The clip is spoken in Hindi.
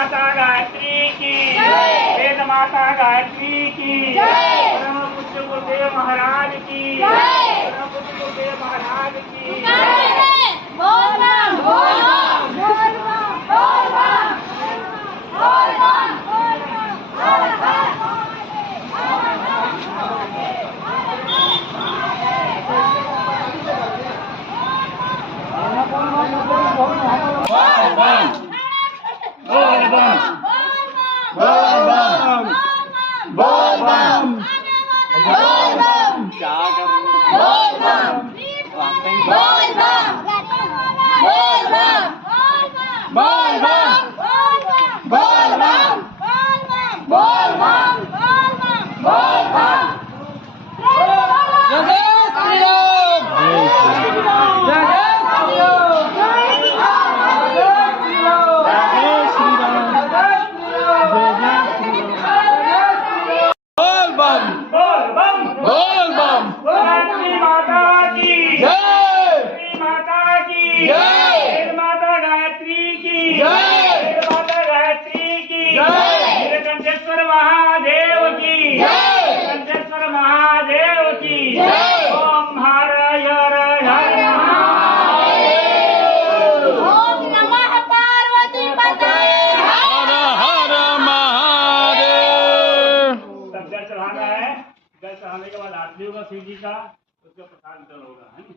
माता गायत्री की वेद माता गायत्री की परम पूज्य गुरुदेव महाराज की परम पूज्य गुरुदेव महाराज की बोल बम बोल बम बोल बम बोल बम बोल बम बोल बम शिव जी का उसका प्रसाद होगा।